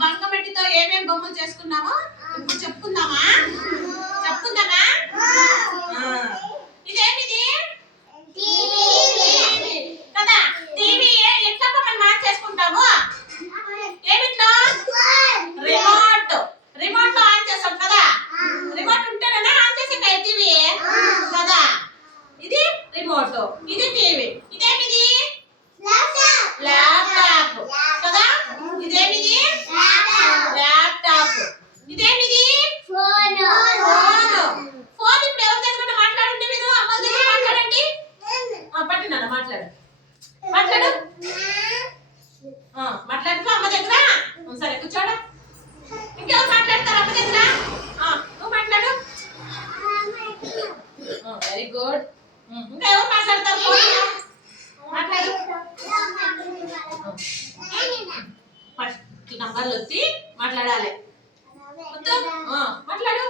బంకమట్టితో ఏమేం బొమ్మలు చేసుకున్నామో ఇప్పుడు చెప్పుకుందామా? ఇదేమిది కదా? టీవీ ఎట్లా మనం మార్చేసుకుంటాము? ఏమిట్లో రిమోట్ లో ఆన్ చేస్తాం కదా. రిమోట్ ఉంటేనే ఆన్ చేసే టీవీ కదా. ఇది రిమోట్, ఇది టీవీ. ఇదేమిది ల్యాప్టాప్ కదా. ఇదేమిది ల్యాప్టాప్. ఇదేమిది ఫోన్. ఫోన్ ఇప్పుడు ఎవరి దగ్గర మాట్లాడండి? మీరు అమ్మ దగ్గర మాట్లాడండి. పట్టినాను మాట్లాడు మాట్లాడుతూ అమ్మ దగ్గర. సరే కూర్చోడు. ఇంకెవరు మాట్లాడతారు అమ్మ దగ్గర? నువ్వు మాట్లాడు. Very good. ఇంకా ఎవరు మాట్లాడతారు? మాట్లాడు. ఫస్ట్ నంబర్లు వచ్చి మాట్లాడాలి. మాట్లాడు.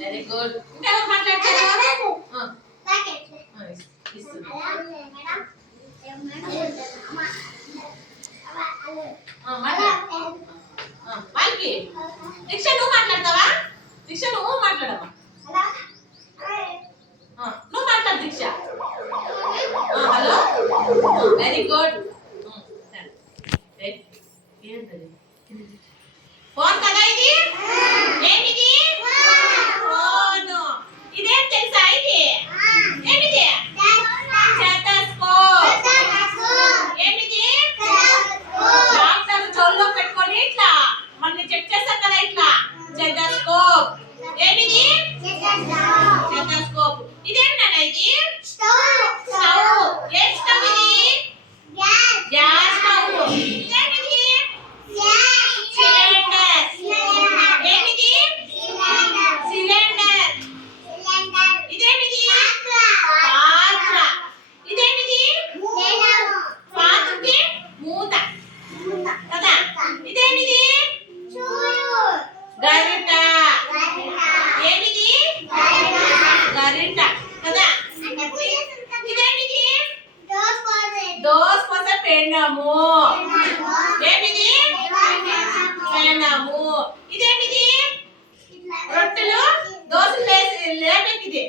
Very good. ఇంకా ఎవరు మాట్లాడతారు? వాళ్ళకి దీక్ష నువ్వు మాట్లాడతావా? దీక్ష నువ్వు మాట్లాడవా? నువ్వు మాట్లాడు దీక్ష. హలో. Very good. ఫోన్ కదా ఇది? ఏమిది ఫోన్. ఇదేం తెలుసా? ఇది ఏమిది? స్టెథోస్కోప్. ఏమిది? డాక్టర్ చెవుల్లో పెట్టుకొని ఇట్లా మనల్ని చెక్ చేస్తారు కదా, ఇట్లా స్టెథోస్కోప్. ఏమిది స్టెథోస్కోప్. ఇదేంటన్నా ఇది? స్టవ్. ఏ స్టవ్ ఇది? Gas stove. ఇదేమిది? సిలిండర్. ఏమిది? సిలిండర్. ఇదేమిది? పాత్ర. ఇదేమిది? పాత్రకి మూత కదా. ఇదేమిది? గరిట. ఏమిది? గరిట కదా. ఇదేమిది? దోస పోసే పెనము. ఏమిది? పెనము. ఇదేమిది? రొట్టెలు దోసలు లేపేకిది.